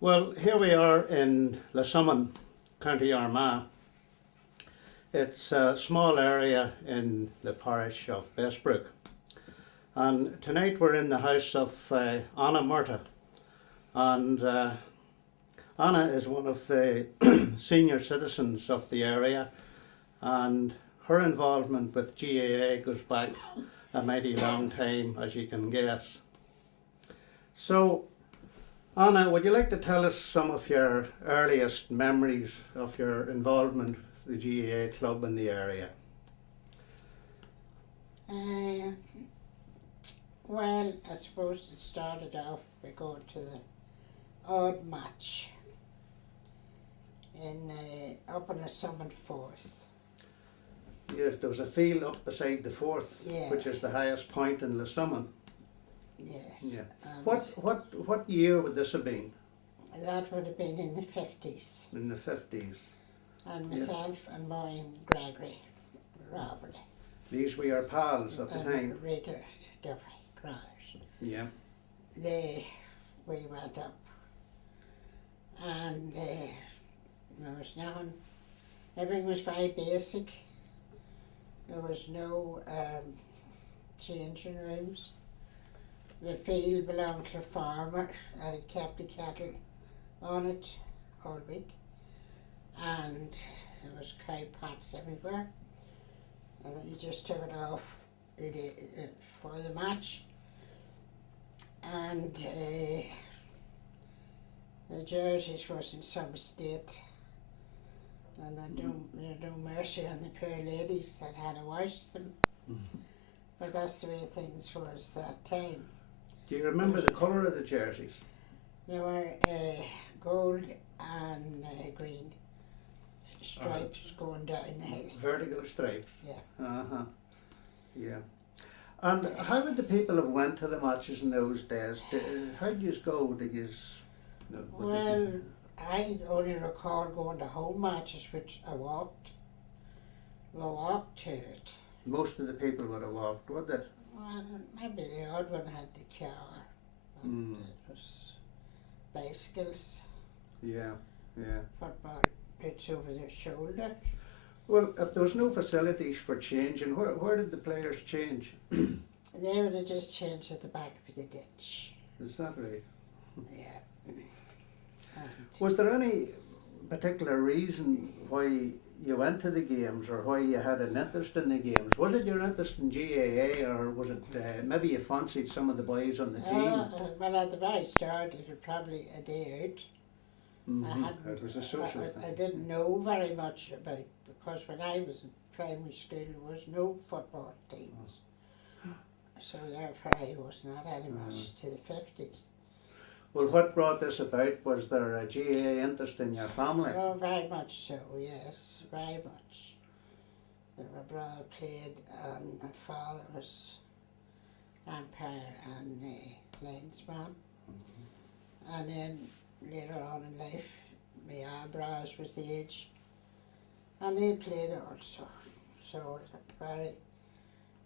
Well, here we are in Lesummun, County Armagh. It's a small area in the parish of Bestbrook. And tonight we're in the house of Oliver Murtagh. And Anna is one of the senior citizens of the area, and her involvement with GAA goes back a mighty long time, as you can guess. So, Anna, would you like to tell us some of your earliest memories of your involvement with the GAA club in the area? Well, I suppose it started off by going to the odd match in up on the summit Forth. Yes, there was a field up beside the Forth, Yeah. which is the highest point in Lesummun. Yes. Yeah. And What year would this have been? that would have been in the 50s. In the 50s. And Yeah. myself and Maureen Gregory Ravel These were your pals at the and time. Rita Duffy Crowers. Yeah. We went up, and there was nothing. Everything was very basic. There was no changing rooms. The field belonged to a farmer, and he kept the cattle on it all week. And there was cow pats everywhere, and he just took it off for the match. And the jerseys was in some state, and there no mercy on the poor ladies that had to wash them. But that's the way things was that time. Do you remember the colour of the jerseys? They were gold and green stripes going down the hill. Vertical stripes? Yeah. Uh-huh. Yeah. And how would the people have went to the matches in those days? How did you go? Did you? Well, I only recall going to home matches, which I walked. We walked to it. Most of the people would have walked, would they? Well, maybe the odd one had the car, but it was bicycles, Yeah, yeah. football pitch over their shoulder. Well, if there was no facilities for changing, where did the players change? They would have just changed at the back of the ditch. Is that right? Yeah. And Was there any particular reason why you went to the games, or why you had an interest in the games? Was it your interest in GAA, or was it maybe you fancied some of the boys on the team? well, at the very start, it was probably a day out. It was a social I thing. didn't know very much about, because when I was in primary school there was no football teams, so therefore I was not any much to the 50s. Well, what brought this about? Was there a GAA interest in your family? Oh, very much so, yes, very much. My brother played, and my father was umpire and linesman. And then later on in life, my other brothers was the age, and they played also. So very,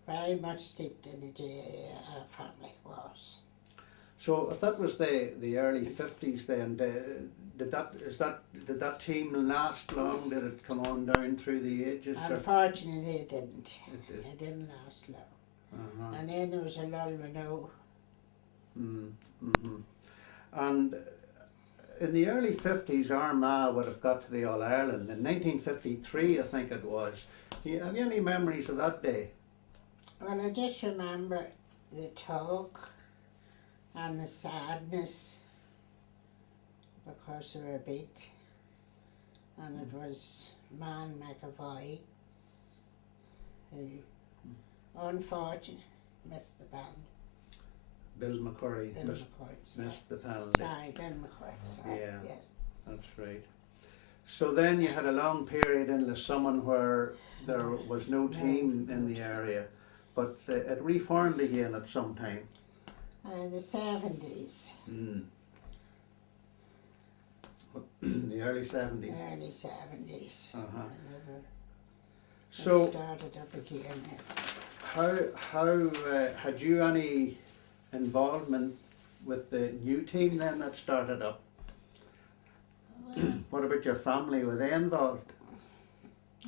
very much steeped in the GAA family was. So if that was the early 50s, then did that team last long? Did it come on down through the ages? Unfortunately, it didn't. It did. It didn't last long. Uh-huh. And then there was a lull with no. And in the early 50s, Armagh would have got to the All-Ireland. In 1953, I think it was. Have you any memories of that day? Well, I just remember the talk and the sadness because they were beat, and it was Man McAvoy who unfortunately missed the band. Bill McCurry Bill McCoy, sorry. missed the penalty. Sorry, Bill McCoy, sorry, Yeah. yes. That's right. So then you had a long period in Lesummun where there was no team in the area, but it reformed again at some time. In the 70s, The early 70s. early 70s, Uh-huh. whenever it So started up again. how had you any involvement with the new team then that started up? What about your family? Were they involved?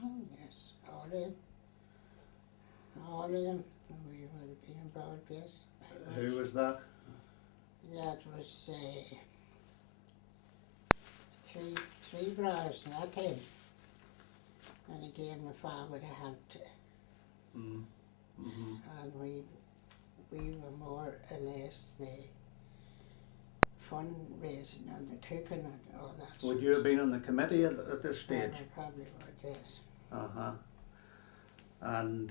Oh yes, all of them. All of them. We would have been involved, yes. Who was that? That was three brothers in that time. And again, my father would have helped. And we were more or less the fundraising and the cooking and all that. Would you have been on the committee at this stage? I probably would, yes. And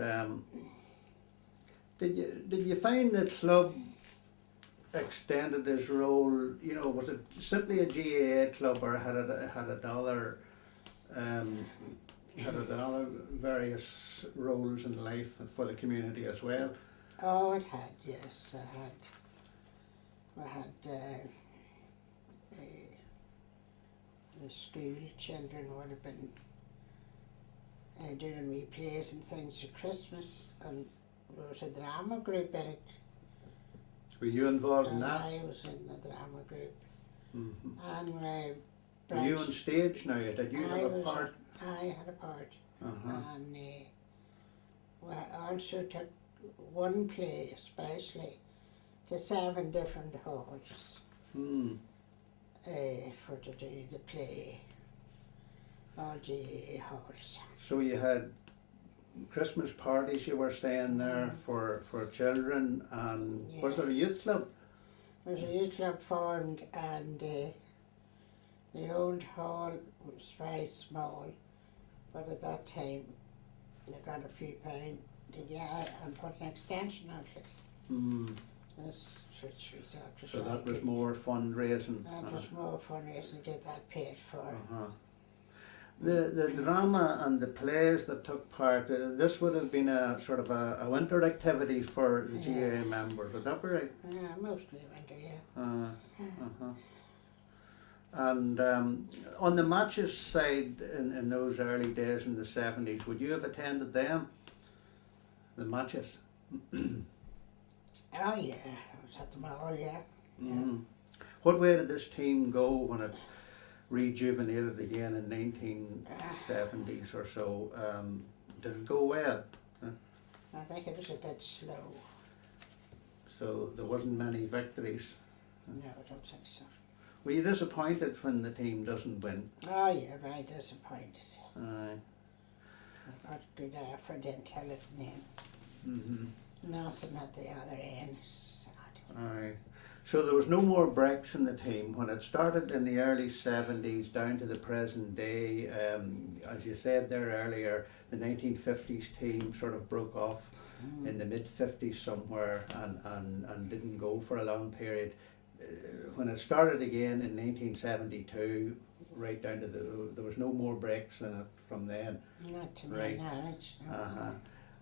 did you find the club extended its role? You know, was it simply a GAA club, or had it other various roles in life for the community as well? Oh, it had, yes. We had the school children would have been doing wee plays and things at Christmas, and there was a drama group in it. Were you involved in And that? I was in the drama group. And Were you on stage now? Did you have a part? I had a part. And we also took one play especially to 7 different halls for to do the play, all GAA halls. So you had Christmas parties, you were saying there, for children, and was there a youth club? There was a youth club formed, and the old hall was very small, but at that time they got a few pounds to get and put an extension on it. That's which we thought was So very that was good. more fundraising. That was more fundraising to get that paid for. The drama and the plays that took part, this would have been a sort of a winter activity for the GAA members, would that be right? Yeah, mostly winter, yeah. And on the matches side, in those early days in the 70s, would you have attended them? The matches? Oh yeah, I was at them all, yeah. What way did this team go when it rejuvenated again in 1970s or so? Did it go well? I think it was a bit slow. So there wasn't many victories. No, I don't think so. Were you disappointed when the team doesn't win? Oh yeah, very disappointed. Aye. I got good effort into it, and nothing at the other end. Sad. Aye. So there was no more breaks in the team when it started in the early 70s down to the present day. As you said there earlier, the 1950s team sort of broke off in the mid-50s somewhere and didn't go for a long period. When it started again in 1972, right down to there was no more breaks in it from then. Not to Right. my knowledge. No.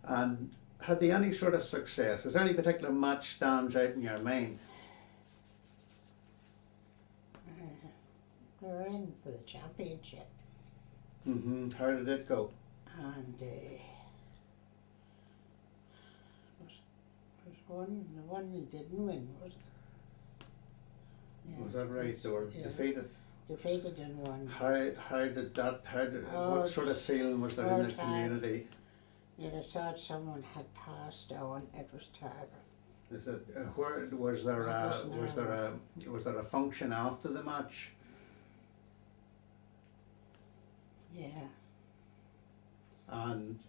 And had they any sort of success? Is there any particular match stands out in your mind? We were in for the championship, How did it go? and was the one we didn't win, was it? Yeah, Was that right? They were yeah. defeated. Defeated in one. What sort of feeling was there in the time. community? You'd have thought someone had passed on. It was terrible. Is it where was there a function after the match? Yeah. And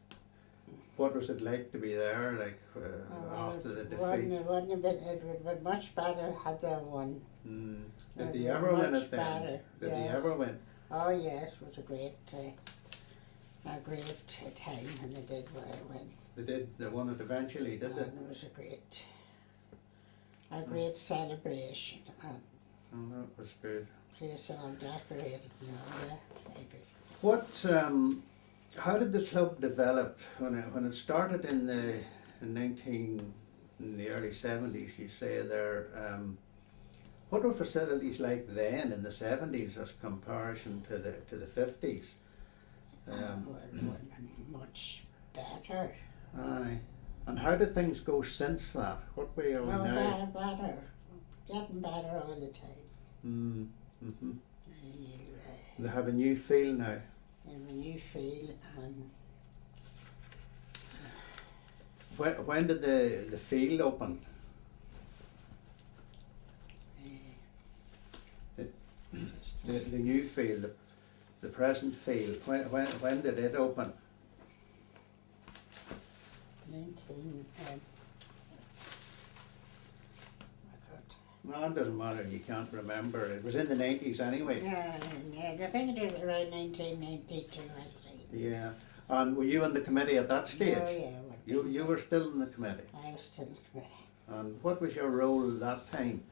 what was it like to be there, like after the defeat? It would have been much better had they won. Did they ever win it then? Better. Did Yeah. they ever win? Oh yes, it was a great time when they did win. They did. They won it eventually, did they? And it was a great celebration. And Oh, that was good. place all decorated and all that. Very good. What? How did the club develop when it started in the early 70s? You say there. What were facilities like then in the 70s as comparison to the 50s? Much better. Aye. And how did things go since that? What way are we now? Better. Getting better all the time. They have a new field now. a new field, and When did the field open? The new field, the present field. When did it open? 19. No, it doesn't matter. You can't remember. It was in the 90s anyway. I think it was around 1992 or 3. Yeah. And were you on the committee at that stage? Oh, yeah. You were still in the committee. I was still in the committee. And what was your role at that time?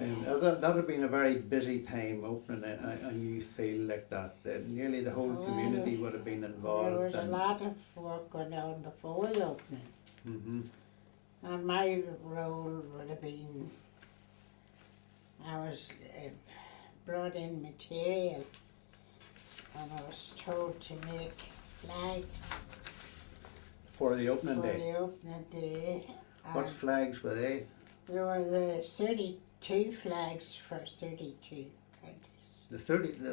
And that would have been a very busy time opening a new field like that. Nearly the whole community would have been involved. There was a lot of work going on before the opening. Mm-hmm. And my role would have been, I was brought in material, and I was told to make flags For the opening for day. the opening day. What And flags were they? there were the 32 flags for 32 counties. The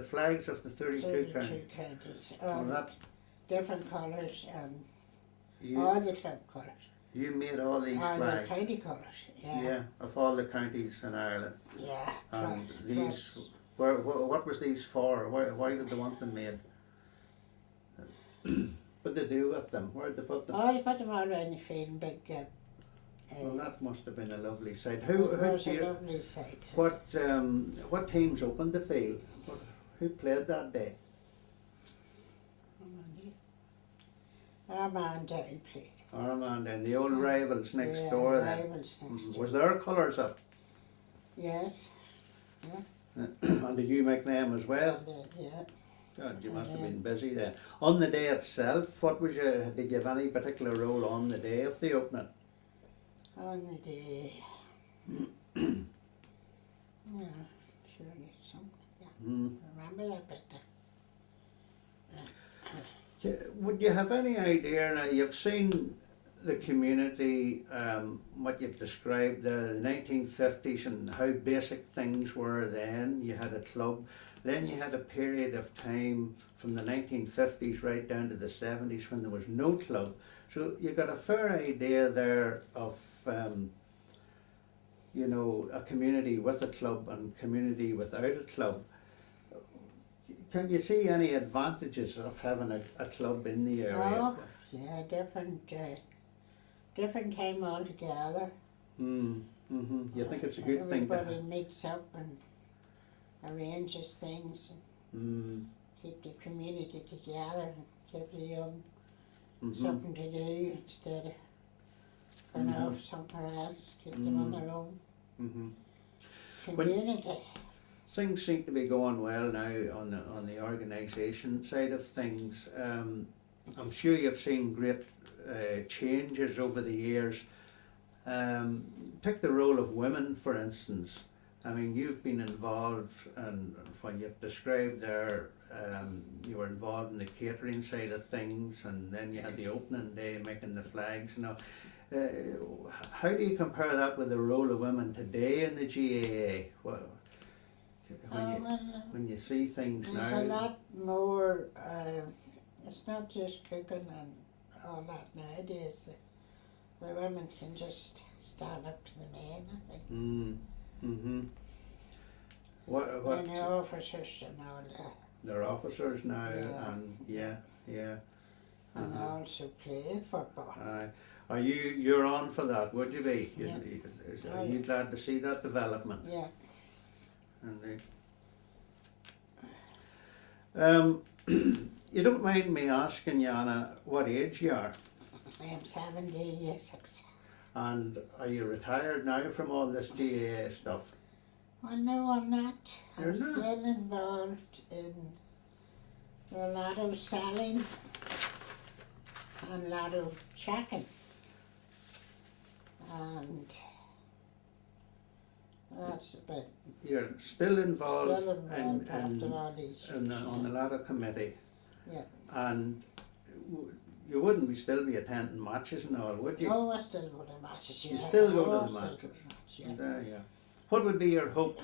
flags of the 32 32 counties. counties. Well, that Different colours and you all the club colours. you made all these All flags. the county colours. Yeah, of all the counties in Ireland. Yeah. And plus- these, what was these for? Why did they want them made? What did they do with them? Where did they put them? Oh, they put them all around the field, big. Well, that must have been a lovely sight. It was do a you, lovely sight. what teams opened the field? Who played that day? Armand Down played. Armand and the old rivals next Yeah, door then. rivals next door. Was there colours up? Yes. And did you make them as well? Yeah. God, you must have been busy then. On the day itself, did you have any particular role on the day of the opening? On the day. Yeah, surely something. Mm. Remember that bit. Would you have any idea, now you've seen the community, what you've described there, the 1950s and how basic things were then. You had a club, then you had a period of time from the 1950s right down to the 70s when there was no club. So you got a fair idea there of, a community with a club and community without a club. Can you see any advantages of having a club in the area? Oh, yeah, different time altogether. Mm-hmm. You think it's a good thing to Everybody meets up and arranges things and keep the community together and give the young something to do instead of going off somewhere else, keep them on their own. Community. Things seem to be going well now on the organisation side of things. I'm sure you've seen great changes over the years. Take the role of women, for instance. I mean, you've been involved, and when you've described there, you were involved in the catering side of things, and then you had the opening day making the flags. How do you compare that with the role of women today in the GAA? When you see things now, there's a lot more. It's not just cooking and all that nowadays. The women can just stand up to the men, I think. And the officers and all that. They're officers now, Yeah. and And also play football. Are you're on for that? Would you be? Yeah. Are you glad to see that development? Yeah. You don't mind me asking, Jana, what age you are? I'm 76. And are you retired now from all this GAA stuff? Well, no, I'm not. You're I'm not? still involved in a lot of selling and a lot of checking. And that's a bit. You're still involved, Still involved after all these years. on the ladder committee. Yeah. And you wouldn't still be attending matches and all, would you? Oh, I still go to matches, yeah. You still go to Oh, the I still matches. to matches, yeah. There, yeah. What would be your hope